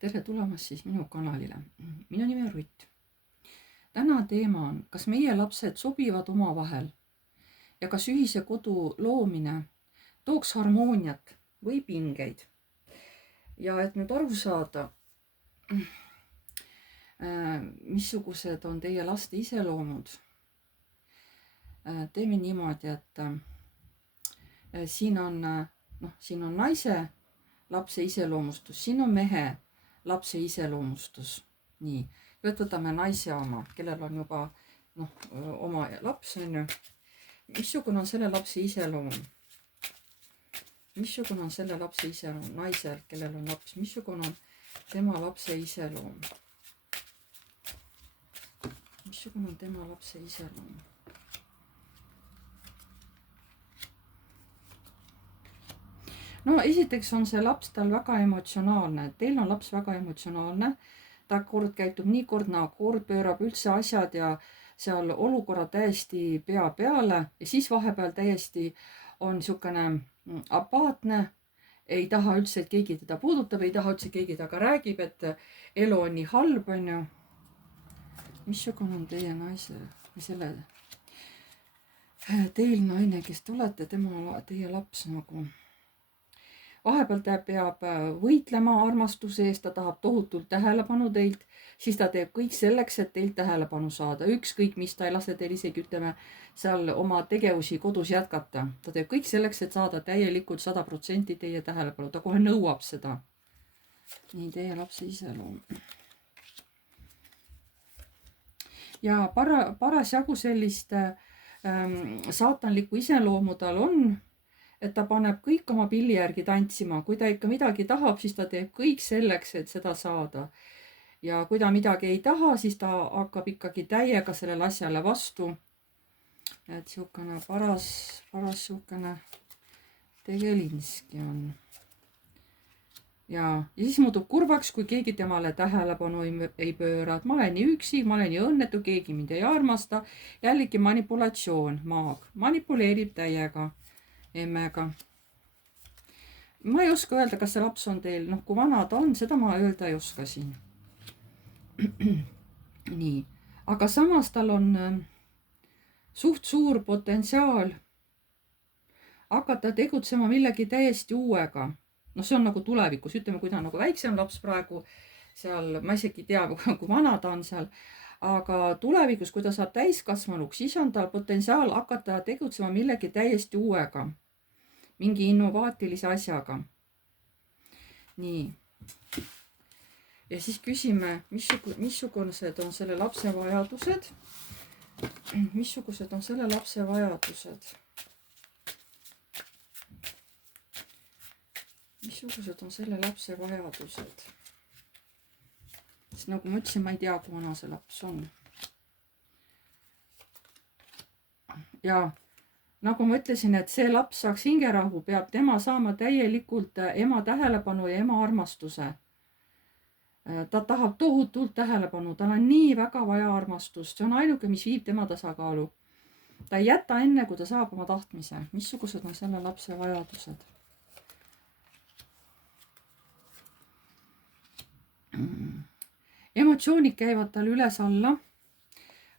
Tere tulemast siis minu kanalile. Minu nimi on Rutt. Täna teema on, kas meie lapsed sobivad omavahel ja kas ühise kodu loomine tooks harmooniat või pingeid. Ja et nüüd aru saada, missugused on teie laste iseloomud, teeme niimoodi, et siin on naise lapse iseloomustus, siin on mehe lapse iseloomustus. Nii, nüüd võtame naise oma, kellel on juba oma laps, on ju. Missugune on selle lapse iseloom? Missugune on selle lapse iseloom naisel, kellel on laps? Missugune on tema lapse iseloom? Missugune on tema lapse iseloom? No esiteks on see laps tal väga emotsionaalne. Teil on laps väga emotsionaalne. Ta kord käitub nii, kord naa, kord pöörab üldse asjad ja seal olukorra täiesti pea peale ja siis vahepeal täiesti on niisugune apaatne, ei taha üldse, et keegi teda puudutab, ei taha üldse, keegi temaga räägib, et elu on nii halb, on ju. Missugune on teie naise või selle teil naine, kes te olete, teie laps nagu vahepeal ta peab võitlema armastuse eest, ta tahab tohutult tähelepanu teilt, siis ta teeb kõik selleks, et teilt tähelepanu saada. Ükskõik mis, ta ei lase teil isegi seal oma tegevusi kodus jätkata. Ta teeb kõik selleks, et saada täielikult 100% teie tähelepanu. Ta kohe nõuab seda. Nii, teie lapse iseloom. Ja parasjagu sellist saatanlikku iseloomu tal on, et ta paneb kõik oma pilli järgi tantsima. Kui ta ikka midagi tahab, siis ta teeb kõik selleks, et seda saada. Ja kui ta midagi ei taha, siis ta hakkab ikkagi täiega sellele asjale vastu. Et siukene paras siukene tegelinski on. Ja siis muutub kurvaks, kui keegi temale tähelepanu ei pööra. Ma olen nii üksi, ma olen nii õnnetu, keegi mind ei armasta. Jällegi manipulatsioon, maag. Manipuleerib täiega. Emmega. Ma ei oska öelda, kas see laps on teil, kui vana ta on, seda ma öelda ei oska siin. Nii, aga samas tal on suht suur potentsiaal hakata tegutsema millegi täiesti uuega. See on nagu tulevikus, ütleme, kui ta on nagu väiksem laps praegu seal, ma isegi ei tea, kui vana ta on seal, aga tulevikus, kui ta saab täiskasvanuks, siis on tal potentsiaal hakata tegutsema millegi täiesti uuega. Mingi innovaatilise asjaga. Nii. Ja siis küsime, missugused on selle lapse vajadused. Missugused on selle lapse vajadused. Missugused on selle lapse vajadused. Sest nagu ma ütlesin, ma ei tea, kui vana see laps on. Ja nagu ma ütlesin, et see laps saaks hingerahu, peab tema saama täielikult ema tähelepanu ja ema armastuse. Ta tahab tohutult tähelepanu, tal on nii väga vaja armastust. See on ainuke, mis viib tema tasakaalu. Ta ei jäta enne, kui ta saab oma tahtmise. Missugused on selle lapse vajadused? Emotsioonid käivad tal üles-alla.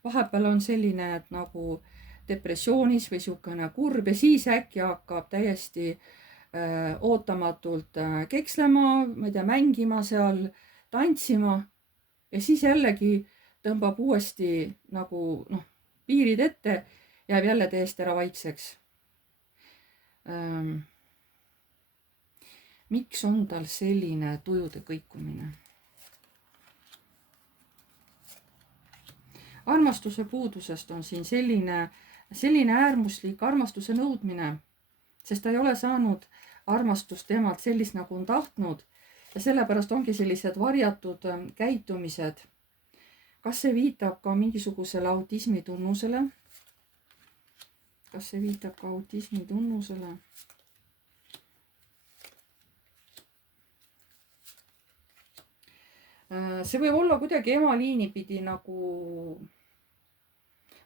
Vahepeal on selline, et nagu depressioonis või siukene kurb ja siis äkki hakkab täiesti ootamatult kekslema, ma ei tea, mängima seal, tantsima ja siis jällegi tõmbab uuesti nagu piirid ette, jääb jälle täiesti ära vaikseks. Miks on tal selline tujude kõikumine? Armastuse puudusest on siin selline äärmuslik armastuse nõudmine, sest ta ei ole saanud armastust temalt sellist, nagu on tahtnud ja sellepärast ongi sellised varjatud käitumised. Kas see viitab ka mingisugusele autismi tunnusele? Kas see viitab ka autismi tunnusele? See võib olla kuidagi emaliini pidi nagu,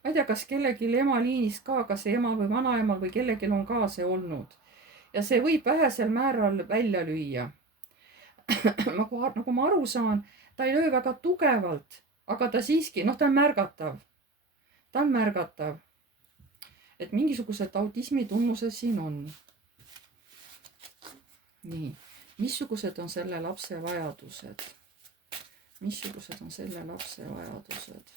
ma ei tea, kas kellelgi emaliinis ka, kas ema või vanaemal või kellelgi on ka see olnud. Ja see võib vähesel määral välja lüüa. nagu ma aru saan, ta ei löö väga tugevalt, aga ta siiski, noh, ta on märgatav. ta on märgatav, et mingisugused autismi tunnused siin on. nii, missugused on selle lapse vajadused? Missugused on selle lapse vajadused?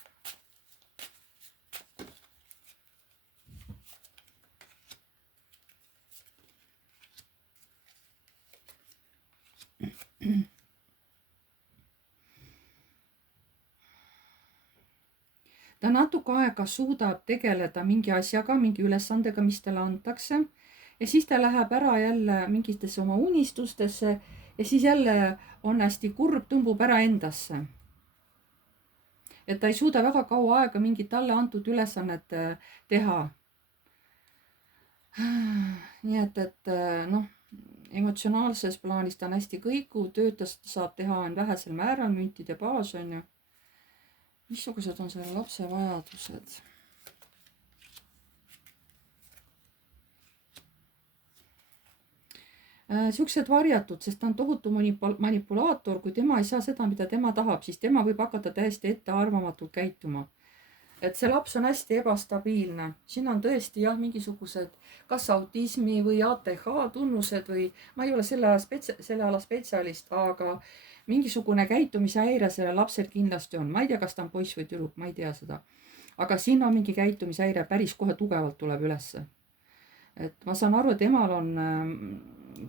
ta natuke aega suudab tegeleda mingi asjaga, mingi ülesandega, mis talle antakse ja siis ta läheb ära jälle mingitesse oma unistustesse ja siis jälle on hästi kurb, tõmbub ära endasse. et ta ei suuda väga kaua aega mingit talle antud ülesannet teha. nii et noh, emotsionaalses plaanis ta on hästi kõikuv, tööd ta saab teha on vähesel määral, müntide baas on ju. missugused on selle lapse vajadused? Siuksed varjatud, sest ta on tohutu manipulaator, kui tema ei saa seda, mida tema tahab, siis tema võib hakata täiesti ettearvamatult käituma. et see laps on hästi ebastabiilne, siin on tõesti jah, mingisugused kas autismi või ATH tunnused või ma ei ole selle ala spetsialist, aga mingisugune käitumishäire sellel lapsel kindlasti on. ma ei tea, kas ta on poiss või tüdruk, ma ei tea seda. aga siin on mingi käitumishäire päris kohe tugevalt tuleb ülesse. et ma saan aru, et emal on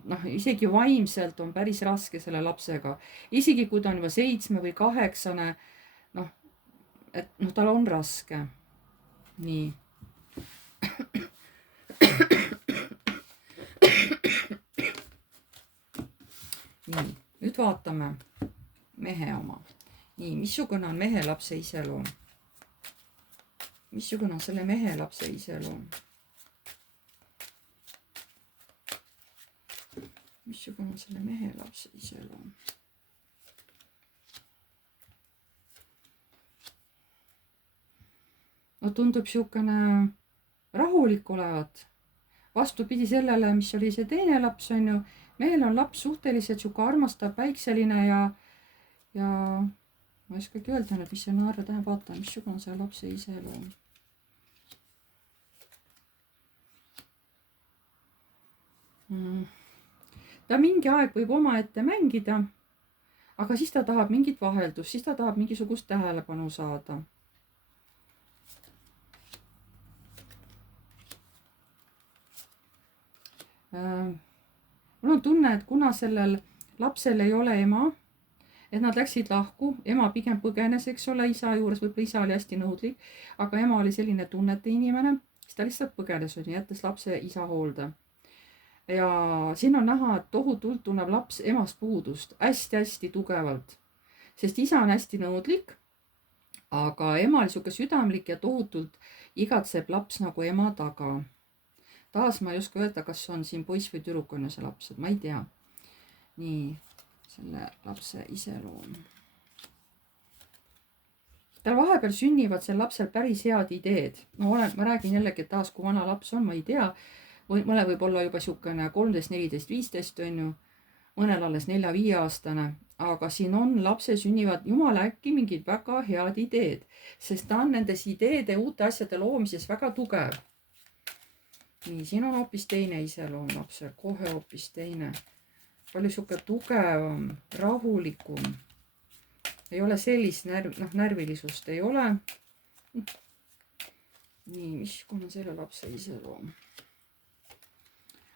noh, isegi vaimselt on päris raske selle lapsega. isegi kui ta on juba 7 või 8, noh, et noh, tal on raske. nii. nii, nüüd vaatame mehe oma. nii, missugune on mehe lapse iseloom? missugune on selle mehe lapse iseloom? missugune on selle mehe lapse iseloom? no tundub siukene rahulik olevat. vastupidi sellele, mis oli see teine laps, on ju. mehel on laps suhteliselt siuke armastav, päikseline ja ma ei oskagi öelda nüüd, mis see naerda tähendab. vaata, missugune on selle lapse iseloom. ta mingi aeg võib omaette mängida, aga siis ta tahab mingit vaheldust, siis ta tahab mingisugust tähelepanu saada. mul on tunne, et kuna sellel lapsel ei ole ema, et nad läksid lahku, ema pigem põgenes, eks ole, isa juures, võib-olla isa oli hästi nõudlik, aga ema oli selline tunnete inimene, siis ta lihtsalt põgenes, jättes lapse isa hoolde. ja siin on näha, et tohutult tunneb laps emast puudust hästi-hästi tugevalt, sest isa on hästi nõudlik, aga ema oli sihuke südamlik ja tohutult igatseb laps nagu ema taga. taas ma ei oska öelda, kas on siin poiss või tüdruk on ju see laps, et ma ei tea. nii, selle lapse iseloom. tal vahepeal sünnivad sel lapsel päris head ideed. no ma räägin jällegi, et taas, kui vana laps on, ma ei tea. mõne võib olla juba siukene 13, 14, 15 on ju, mõnel alles 4-5-aastane, aga siin on lapse sünnivad jumala äkki mingid väga head ideed, sest ta on nendes ideede, uute asjade loomises väga tugev. nii, siin on hoopis teine iseloom lapsel, kohe hoopis teine, palju sihuke tugevam, rahulikum. ei ole sellist närvilisust ei ole. nii, missugune on selle lapse iseloom?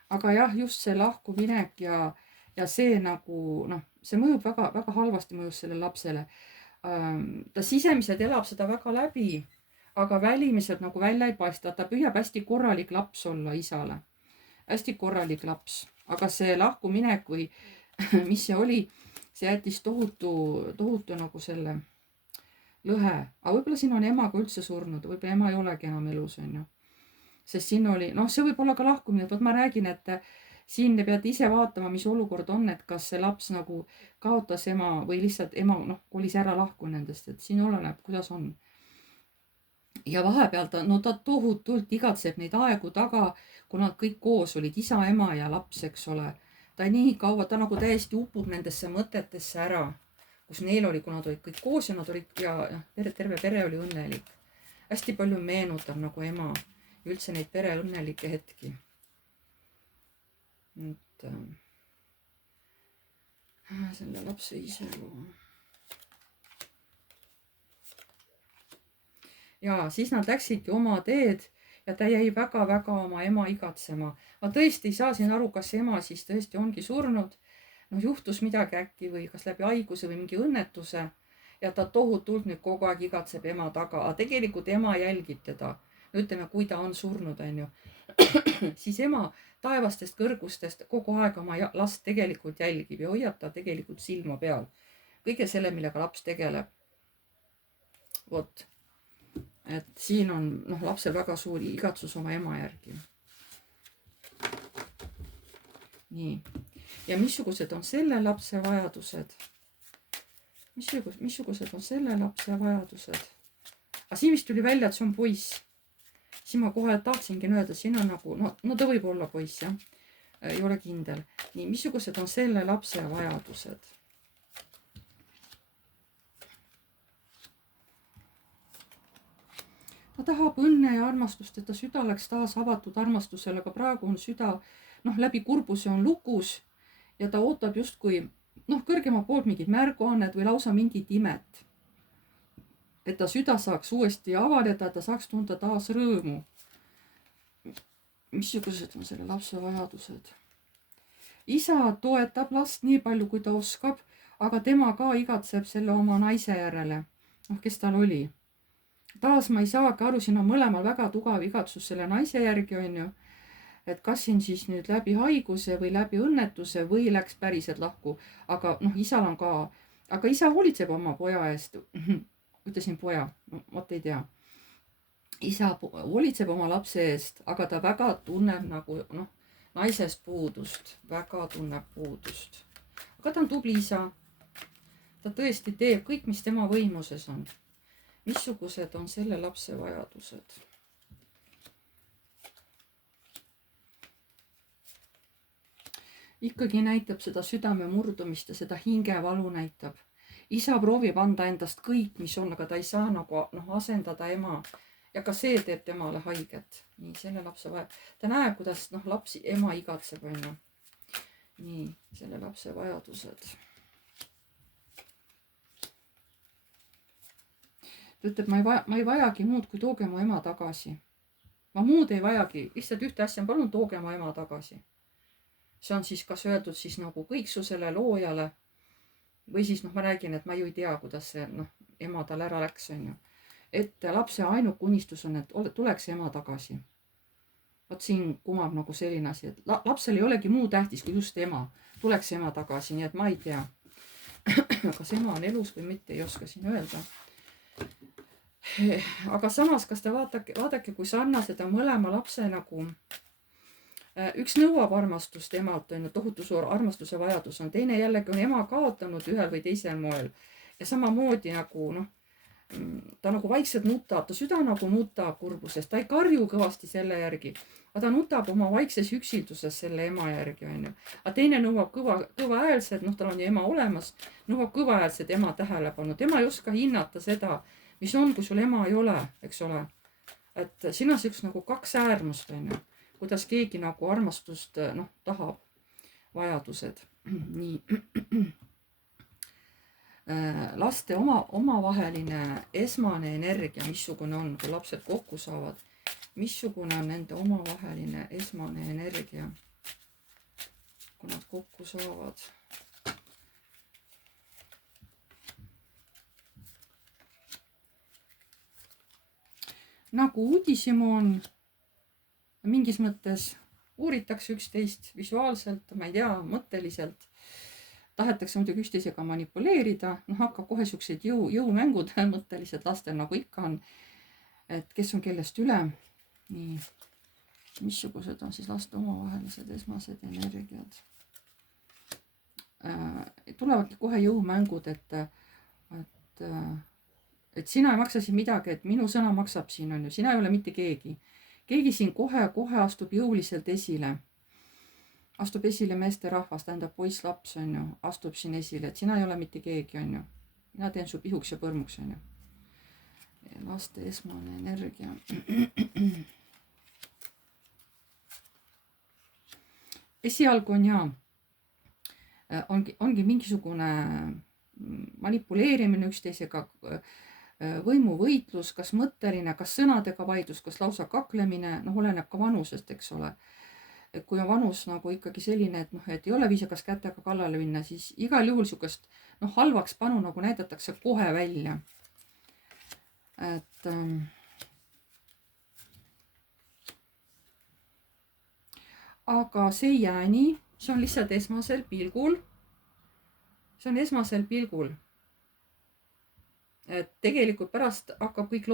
aga jah, just see lahkuminek ja see nagu noh, see mõjub väga halvasti, mõjus sellele lapsele. ta sisemiselt elab seda väga läbi, aga välimiselt nagu välja ei paista. ta püüab hästi korralik laps olla isale, hästi korralik laps, aga see lahkuminek või mis see oli, see jättis tohutu nagu selle lõhe. aga võib-olla siin on ema ka üldse surnud, võib-olla ema ei olegi enam elus, on ju. sest siin oli, noh, see võib olla ka lahkumine. vot ma räägin, et siin te peate ise vaatama, mis olukord on, et kas see laps nagu kaotas ema või lihtsalt ema noh, kolis ära lahku nendest, et siin oleneb, kuidas on. ja vahepeal ta tohutult igatseb neid aegu taga, kui nad kõik koos olid, isa, ema ja laps, eks ole. ta nii kaua, ta nagu täiesti upub nendesse mõtetesse ära, kus neil oli, kui nad olid kõik koos ja nad olid ja terve pere oli õnnelik. Hästi palju meenutab nagu ema ja üldse neid pere õnnelikke hetki. Et selle lapse iseloom. Ja siis nad läksidki oma teed ja ta jäi väga-väga oma ema igatsema. Ma tõesti ei saa siin aru, kas ema siis tõesti ongi surnud. Noh, juhtus midagi äkki või kas läbi haiguse või mingi õnnetuse ja ta tohutult nüüd kogu aeg igatseb ema taga. Aga tegelikult ema jälgib teda. Ütleme, kui ta on surnud, on ju. Siis ema taevastest kõrgustest kogu aeg oma last tegelikult jälgib ja hoiab ta tegelikult silma peal. Kõige selle, millega laps tegeleb. Vot. Et siin on lapsel väga suuri igatsus oma ema järgi. Nii. Ja missugused on selle lapse vajadused? Missugused on selle lapse vajadused? Aga siin vist tuli välja, et see on poiss. Siin ma kohe tahtsingi öelda, siin on nagu, no ta võib olla poiss, jah. Ei ole kindel. Nii, missugused on selle lapse vajadused? Ta tahab õnne ja armastust, et ta süda läks taas avatud armastusele, aga praegu on süda, läbi kurbuse on lukus ja ta ootab justkui, kõrgema poolt mingid märguanned või lausa mingit imet. Et ta süda saaks uuesti avaneda, ta saaks tunda taas rõõmu. Missugused on selle lapse vajadused? Isa toetab last nii palju, kui ta oskab, aga tema ka igatseb selle oma naise järele, kes tal oli. Taas ma ei saagi aru, siin on mõlemal väga tugev igatsus selle naise järgi, on ju. Et kas siin siis nüüd läbi haiguse või läbi õnnetuse või läks päriselt lahku. Aga isal on ka, aga isa hoolitseb oma poja eest. Ütlesin poja, vot ei tea. Isa hoolitseb oma lapse eest, aga ta väga tunneb nagu naisest puudust. Väga tunneb puudust. Aga ta on tubli isa. Ta tõesti teeb kõik, mis tema võimuses on. Missugused on selle lapse vajadused? Ikkagi näitab seda südame murdumist ja seda hingevalu näitab. Isa proovib anda endast kõik, mis on, aga ta ei saa nagu asendada ema. Ja ka see teeb temale haiget. Nii, selle lapse vaja. Ta näeb, kuidas lapsi ema igatseb, on ju. Nii, selle lapse vajadused. Ta ütleb, ma ei vajagi muud, kui tooge mu ema tagasi. Ma muud ei vajagi, lihtsalt ühte asja, palun tooge mu ema tagasi. See on siis kas öeldud siis nagu kõiksusele, loojale. Või siis ma räägin, et ma ju ei tea, kuidas see ema tal ära läks, on ju. Et lapse ainuk unistus on, et tuleks ema tagasi. Vot siin kumab nagu selline asi, et lapsel ei olegi muu tähtis kui just ema. Tuleks ema tagasi, nii et ma ei tea. Kas ema on elus või mitte, ei oska siin öelda. Aga samas, kas te vaadake, kui sarnased on mõlema lapse nagu üks nõuab armastust emalt, on ju, tohutu suur armastuse vajadus on, teine jällegi on ema kaotanud ühel või teisel moel. Ja samamoodi nagu, ta nagu vaikselt nutab, ta süda nagu nutab kurbusest, ta ei karju kõvasti selle järgi, aga ta nutab oma vaikses üksilduses selle ema järgi, on ju. Aga teine nõuab kõva häälsed, tal on ju ema olemas, nõuab kõva häälsed ema tähelepanu. Tema ei oska hinnata seda, mis on, kui sul ema ei ole, eks ole. Et siin on üks nagu kaks äärmust, on ju. Kuidas keegi nagu armastust tahab, vajadused. Nii. Laste omavaheline esmane energia, missugune on, kui lapsed kokku saavad. Missugune on nende omavaheline esmane energia, kui nad kokku saavad. Nagu uudishimu on, mingis mõttes uuritakse üksteist visuaalselt, ma ei tea, mõtteliselt. Tahetakse muidugi üksteisega manipuleerida, hakkab kohe siuksed jõumängud mõtteliselt lastel nagu ikka on. Et kes on kellest üle. Nii, missugused on siis laste omavahelised esmased energiad? Tulevadki kohe jõumängud, et sina ei maksa siin midagi, et minu sõna maksab siin, on ju, sina ei ole mitte keegi. Keegi siin kohe astub jõuliselt esile. astub esile meesterahvas, tähendab poiss-laps on ju, astub siin esile, et sina ei ole mitte keegi on ju. Mina teen su pihuks ja põrmuks on ju. Laste esmane energia. Esialgu on ongi mingisugune manipuleerimine üksteisega, võimuvõitlus, kas mõtteline, kas sõnadega vaidlus, kas lausa kaklemine, noh, oleneb ka vanusest, eks ole. Et kui on vanus nagu ikkagi selline, et noh, et ei ole viisakas kätega kallale minna, siis igal juhul sukast halvaks panu nagu näidatakse kohe välja. Et aga see ei jää nii, see on lihtsalt esmasel pilgul. See on esmasel pilgul. Et tegelikult pärast hakkab kõik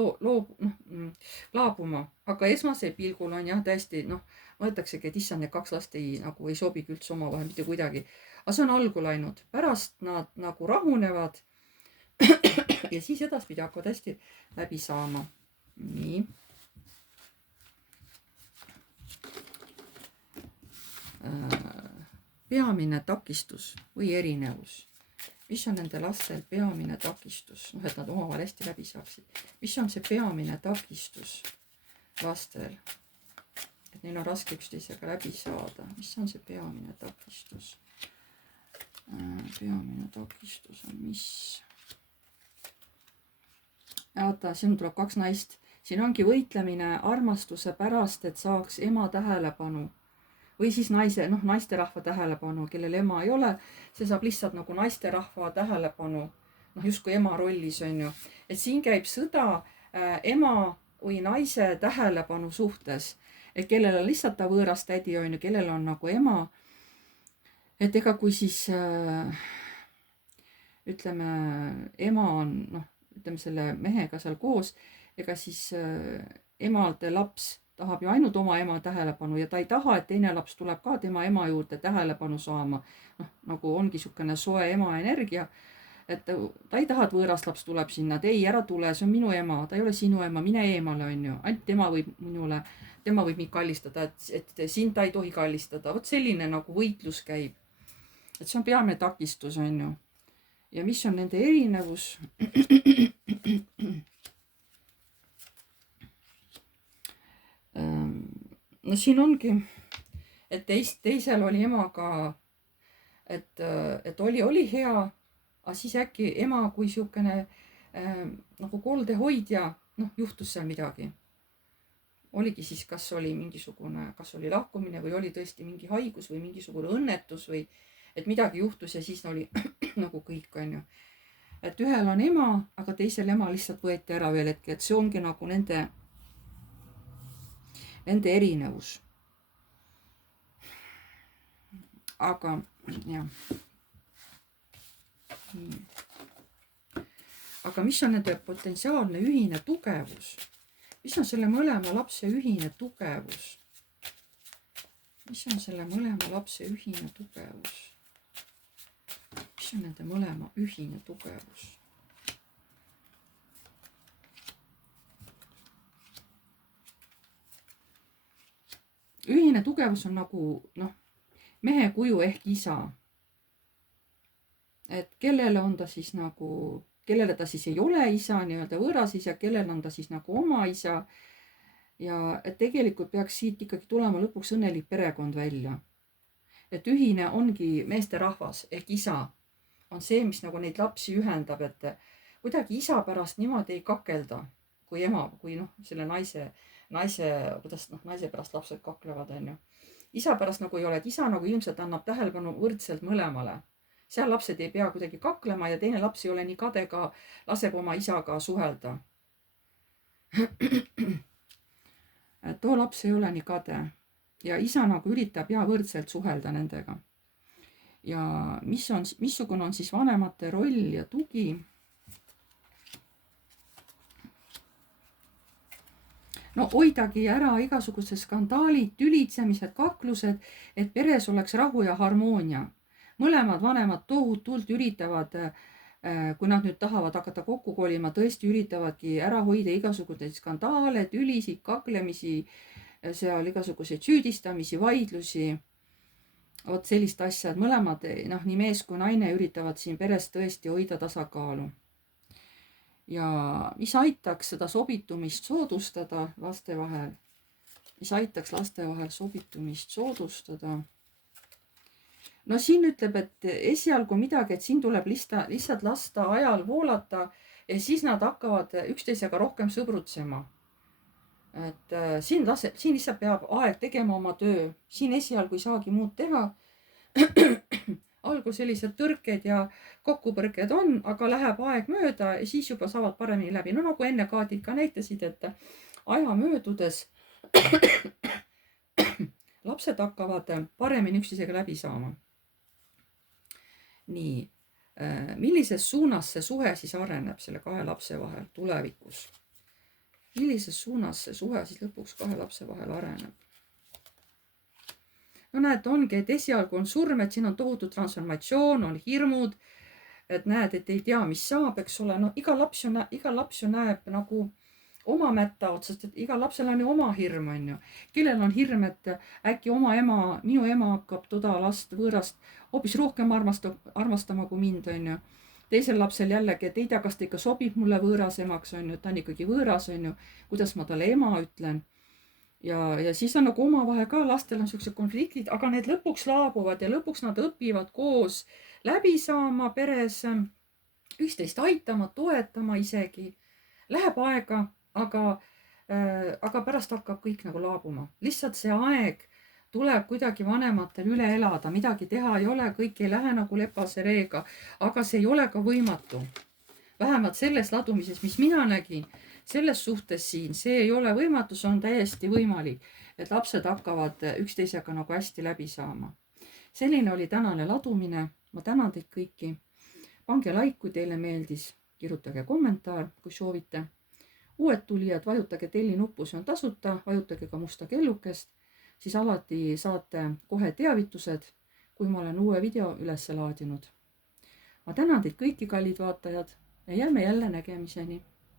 laabuma, aga esmasel pilgul on jah täiesti, mõtletaksegi, et issand, need kaks last ei sobigi üldse omavahel mitte kuidagi. Aga see on algul läinud, pärast nad nagu rahunevad ja siis edaspidi hakkavad hästi läbi saama. Nii. Peamine takistus või erinevus. Mis on nende lastel peamine takistus? Et nad omavahel hästi läbi saaksid. Mis on see peamine takistus lastel? Et neil on raske üksteisega läbi saada. Mis on see peamine takistus? Peamine takistus on mis? Vaata, siin tuleb kaks naist. Siin ongi võitlemine armastuse pärast, et saaks ema tähelepanu. Või siis naisterahva tähelepanu, kellel ema ei ole, see saab lihtsalt nagu naisterahva tähelepanu, justkui ema rollis on ju. Et siin käib sõda ema või naise tähelepanu suhtes, et kellel on lihtsalt ta võõras tädi on ju, kellel on nagu ema. Et ega kui siis ütleme, ema on ütleme selle mehega seal koos, ega siis emade laps tahab ju ainult oma ema tähelepanu ja ta ei taha, et teine laps tuleb ka tema ema juurde tähelepanu saama. Nagu ongi sukene soe ema energia, et ta ei taha, et võõras laps tuleb sinna, et ei, ära tule, see on minu ema, ta ei ole sinu ema, mine eemale on ju, ainult tema võib mind kallistada, et sind ta ei tohi kallistada. Vot selline nagu võitlus käib. Et see on peamine takistus on ju. Ja mis on nende erinevus? Siin ongi, et teisel oli emaga, et oli hea, aga siis äkki ema kui siukene nagu koldehoidja, juhtus seal midagi. Oligi siis, kas oli mingisugune, kas oli lahkumine või oli tõesti mingi haigus või mingisugune õnnetus või et midagi juhtus ja siis oli nagu kõik on ju. Et ühel on ema, aga teisel ema lihtsalt võeti ära veel hetke, et see ongi nagu nende erinevus. Aga jah. Aga mis on nende potentsiaalne ühine tugevus? Mis on selle mõlema lapse ühine tugevus? Mis on selle mõlema lapse ühine tugevus? Mis on nende mõlema ühine tugevus? Ühine tugevus on nagu mehe kuju ehk isa. Et kellele on ta siis nagu, kellele ta siis ei ole isa, nii-öelda võõras isa, kellele on ta siis nagu oma isa. Ja et tegelikult peaks siit ikkagi tulema lõpuks õnnelik perekond välja. Et ühine ongi meesterahvas ehk isa on see, mis nagu neid lapsi ühendab, et kuidagi isa pärast niimoodi ei kakelda kui ema, kui selle naise, kuidas naise pärast lapsed kaklevad, on ju. Isa pärast nagu ei ole, et isa nagu ilmselt annab tähelepanu võrdselt mõlemale. Seal lapsed ei pea kuidagi kaklema ja teine laps ei ole nii kade ka, laseb oma isaga suhelda. Too laps ei ole nii kade ja isa nagu üritab võrdselt suhelda nendega. Ja missugune on siis vanemate roll ja tugi? Hoidagi ära igasugused skandaalid, tülitsemised, kaklused, et peres oleks rahu ja harmoonia. Mõlemad vanemad tohutult üritavad, kui nad nüüd tahavad hakata kokku kolima, tõesti üritavadki ära hoida igasuguseid skandaale, tülisid, kaklemisi, seal igasuguseid süüdistamisi, vaidlusi. vot sellist asja, et mõlemad, noh, nii mees kui naine üritavad siin peres tõesti hoida tasakaalu. Ja mis aitaks seda sobitumist soodustada laste vahel? Mis aitaks laste vahel sobitumist soodustada? No siin ütleb, et esialgu midagi, et siin tuleb lihtsalt lasta ajal voolata ja siis nad hakkavad üksteisega rohkem sõbrutsema. Et siin lihtsalt peab aeg tegema oma töö. Siin esialgu ei saagi muud teha. Algul sellised tõrked ja kokkupõrked on, aga läheb aeg mööda ja siis juba saavad paremini läbi. No nagu enne Kaadid ka näitasid, et aja möödudes lapsed hakkavad paremini üksteisega läbi saama. Nii, millises suunas see suhe siis areneb selle kahe lapse vahel tulevikus? Millises suunas see suhe siis lõpuks kahe lapse vahel areneb? No näed, ongi, et esialgu on surm, et siin on tohutu transformatsioon, on hirmud, et näed, et ei tea, mis saab, eks ole. No iga laps ju näeb nagu oma mätta otsast, et igal lapsel on ju oma hirm, on ju. Kellel on hirm, et äkki minu ema hakkab toda last võõrast hoopis rohkem armastama kui mind, on ju. Teisel lapsel jällegi, et ei tea, kas ta ikka sobib mulle võõras emaks, on ju, ta on ikkagi võõras, on ju, kuidas ma talle ema ütlen. Ja siis on nagu omavahel ka, lastel on sellised konfliktid, aga need lõpuks laabuvad ja lõpuks nad õpivad koos läbi saama peres, üksteist aitama, toetama isegi. Läheb aega, aga pärast hakkab kõik nagu laabuma. Lihtsalt see aeg tuleb kuidagi vanematel üle elada, midagi teha ei ole, kõik ei lähe nagu lepase reega, aga see ei ole ka võimatu. Vähemalt selles ladumises, mis mina nägin, selles suhtes siin, see ei ole võimatu, see on täiesti võimalik, et lapsed hakkavad üksteisega nagu hästi läbi saama. Selline oli tänane ladumine. Ma tänan teid kõiki. Pange like, kui teile meeldis. Kirjutage kommentaar, kui soovite. Uued tulijad, vajutage telli nuppu, see on tasuta, vajutage ka musta kellukest, siis alati saate kohe teavitused, kui ma olen uue video üles laadinud. Ma tänan teid kõiki, kallid vaatajad, ja jääme jälle nägemiseni.